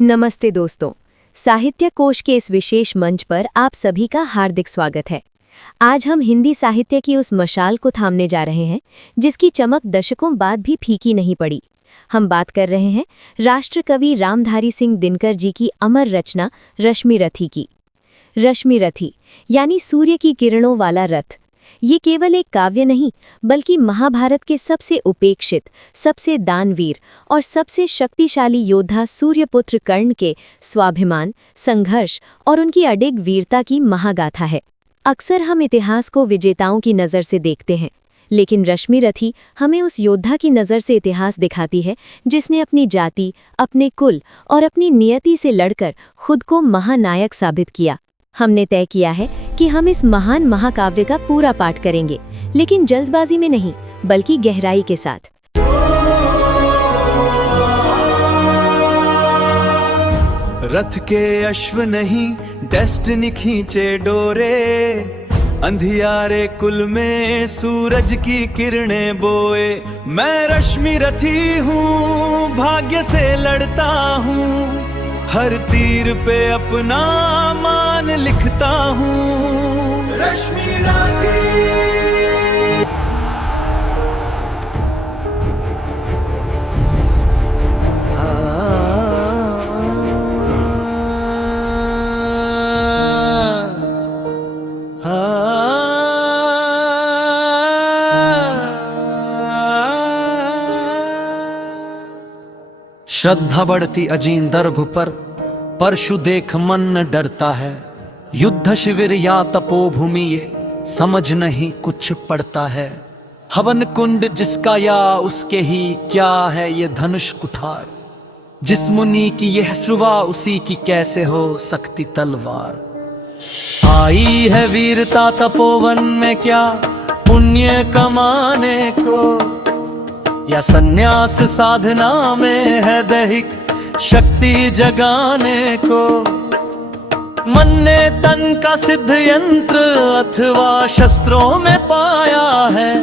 नमस्ते दोस्तों, साहित्य कोश के इस विशेष मंच पर आप सभी का हार्दिक स्वागत है। आज हम हिंदी साहित्य की उस मशाल को थामने जा रहे हैं जिसकी चमक दशकों बाद भी फीकी नहीं पड़ी। हम बात कर रहे हैं राष्ट्र कवि रामधारी सिंह दिनकर जी की अमर रचना रश्मि रथी की। रश्मि रथी यानी सूर्य की किरणों वाला रथ। ये केवल एक काव्य नहीं बल्कि महाभारत के सबसे उपेक्षित, सबसे दानवीर और सबसे शक्तिशाली योद्धा सूर्यपुत्र कर्ण के स्वाभिमान, संघर्ष और उनकी अडिग वीरता की महागाथा है। अक्सर हम इतिहास को विजेताओं की नज़र से देखते हैं, लेकिन रश्मि रथी हमें उस योद्धा की नज़र से इतिहास दिखाती है जिसने अपनी जाति, अपने कुल और अपनी नियति से लड़कर खुद को महानायक साबित किया। हमने तय किया है कि हम इस महान महाकाव्य का पूरा पाठ करेंगे, लेकिन जल्दबाजी में नहीं बल्कि गहराई के साथ। रथ के अश्व नहीं डेस्टिनी खींचे डोरे, अंधियारे कुल में सूरज की किरणें बोए। मैं रश्मि रथी हूँ, भाग्य से लड़ता हूँ, हर तीर पे अपना मान लिखता हूँ। रश्मि रथी श्रद्धा बढ़ती अजीन दर्भ पर, परशु देख मन न डरता है। युद्ध शिविर या तपोभूमि ये समझ नहीं कुछ पड़ता है। हवन कुंड जिसका या उसके ही क्या है ये धनुष कुठार। जिस मुनि की यह श्रुवा उसी की कैसे हो सकती तलवार। आई है वीरता तपोवन में क्या पुण्य कमाने को, या सन्यास साधना में है दैहिक शक्ति जगाने को। मन ने तन का सिद्ध यंत्र अथवा शस्त्रों में पाया है,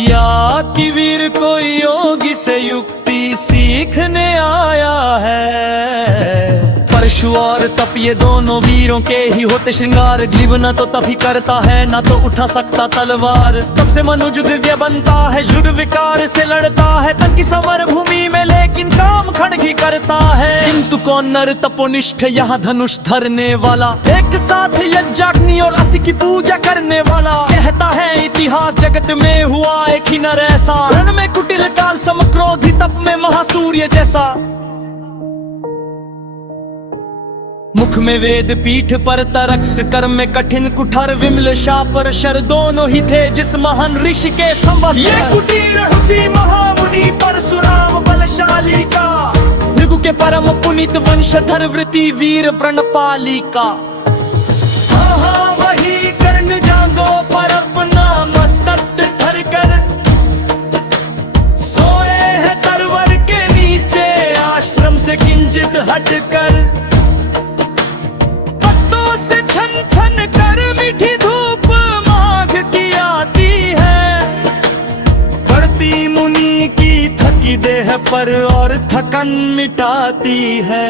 या कि वीर कोई योगी से युक्ति सीखने आया है। परशु और तप ये दोनों वीरों के ही होते श्रृंगार। ग्रीव न तो तभी करता है ना तो उठा सकता तलवार। तब से मनुज दिव्य बनता है, शुद्ध विकार से लड़ता है। तन की समर भूमि में लेकिन काम खड़गी करता है। किंतु कौन नर तपोनिष्ठ यहाँ धनुष धरने वाला, एक साथ यज्ञाग्नि और असी की पूजा करने वाला। कहता है इतिहास जगत में हुआ एक ही नर ऐसा, रण में कुटिल काल समक्रोधी तप में महासूर्य जैसा। मुख में वेद पीठ पर तरक्ष, कर्म में कठिन कुठार। विमल शापर शर दोनों ही थे जिस महान ऋषि के संबंध। ये कुटीर उसी महामुनि परशुराम बलशाली का, भृगु के परम पुनीत वंशधर वृति वीर प्रणपाली का। हाँ वही कर्ण जांघों पर अपना मस्तक धर कर, सोए है तरवर के नीचे आश्रम से किंचित हटकर। छन छन कर मीठी धूप माघ की आती है, पड़ती मुनि की थकी देह पर और थकन मिटाती है।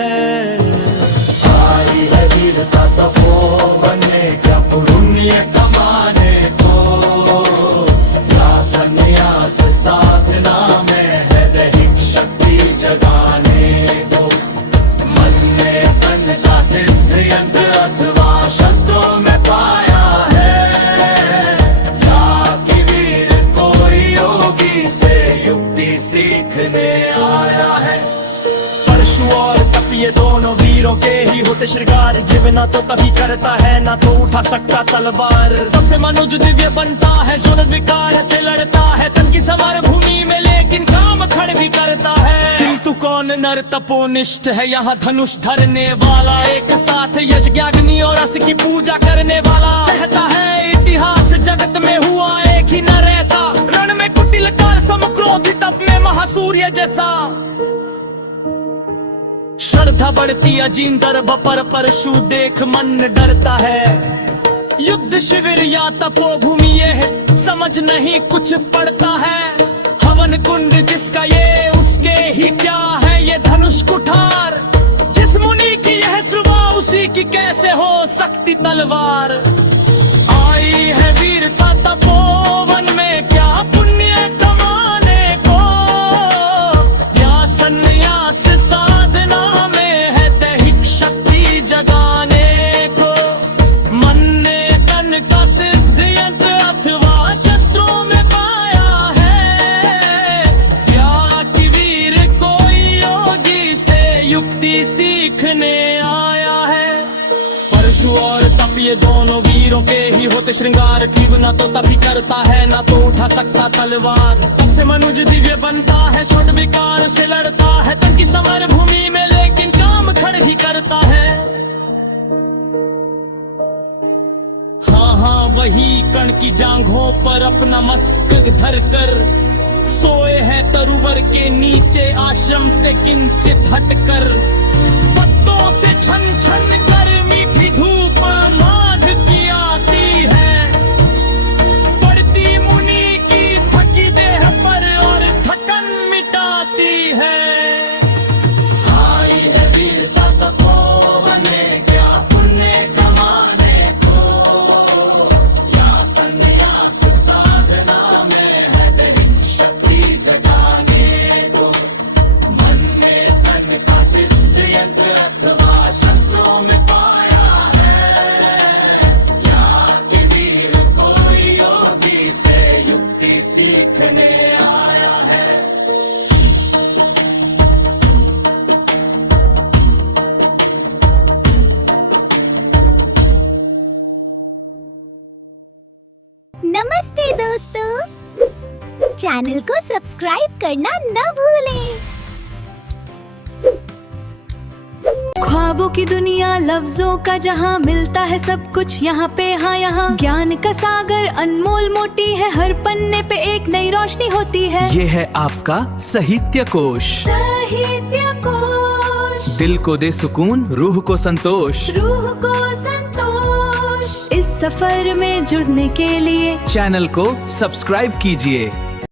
आई है वीरता तपोवन में क्या पुण्य कमाने को, या सन्यास साधना में है दैहिक शक्ति जगाने को। मन में तन का सिद्ध यंत्र अथवा शस्त्रों में पाया है, या कि वीर कोई योगी से युक्ति सीखने आया है। परशु और तप ये दोनों वीरों के ही होते श्रृंगार। गिव ना तो तभी करता है ना तो उठा सकता तलवार। तब से मनुज दिव्य बनता है, शोध विकार से लड़ता है। तन की समर भूमि में लेकिन काम खड़ भी करता है। किंतु कौन नर तपोनिष्ठ है यहाँ धनुष धरने वाला, एक साथ यज्ञाग्नि और अस की पूजा करने वाला। कहता है इतिहास जगत में हुआ एक ही नर ऐसा, रण में कुटिल काल समक्रोधी तप में महासूर्य जैसा। श्रद्धा बढ़ती अजीन दर्भ पर, परशु देख मन डरता है। युद्ध शिविर या तपोभूमि ये है समझ नहीं कुछ पड़ता है। हवन कुंड जिसका ये उसके ही क्या है ये धनुष कुठार। चलती तलवार। आई है वीरता तपोवन में, क्या पुण्य कमाने को, या संन्यास साधना में है दैहिक शक्ति जगाने को। मन ने तन का सिद्ध यंत्र अथवा शस्त्रों में पाया है, या कि वीर कोई योगी से युक्ति सीखने आया है। परशु और तप ये दोनों वीरों के ही होते श्रृंगार, क्लीब ना तो तभी करता है, ना तो उठा सकता तलवार। तब से मनुज दिव्य बनता है, छोट विकार से लड़ता है, तन की समर भूमि में लेकिन काम खड़े ही करता है। हाँ वही कण की जांघों पर अपना मस्क धर कर सोए हैं तरुवर के नीचे, आश्रम से किंचित हटकर। पत्तों से छन छन कर मीठी धूप माघ की आती है, पड़ती मुनि की थकी देह पर और थकन मिटाती है। आई है वीरता तपोवन में, क्या पुण्य कमाने को, या संन्यास साधना में है दैहिक शक्ति जगाने को। मन में तन का सिद्ध यंत्र अथवा शस्त्रों में पाया है, या कि वीर कोई योगी से युक्ति सीखने आया है। नमस्ते दोस्तों, चैनल को सब्सक्राइब करना न भूलें। ख्वाबों की दुनिया, लफ्जों का जहां, मिलता है सब कुछ यहाँ पे, हाँ यहाँ। ज्ञान का सागर अनमोल मोटी है, हर पन्ने पे एक नई रोशनी होती है। ये है आपका साहित्य कोश, साहित्य कोश, दिल को दे सुकून, रूह को संतोष। रूह को संतोष। इस सफर में जुड़ने के लिए चैनल को सब्सक्राइब कीजिए।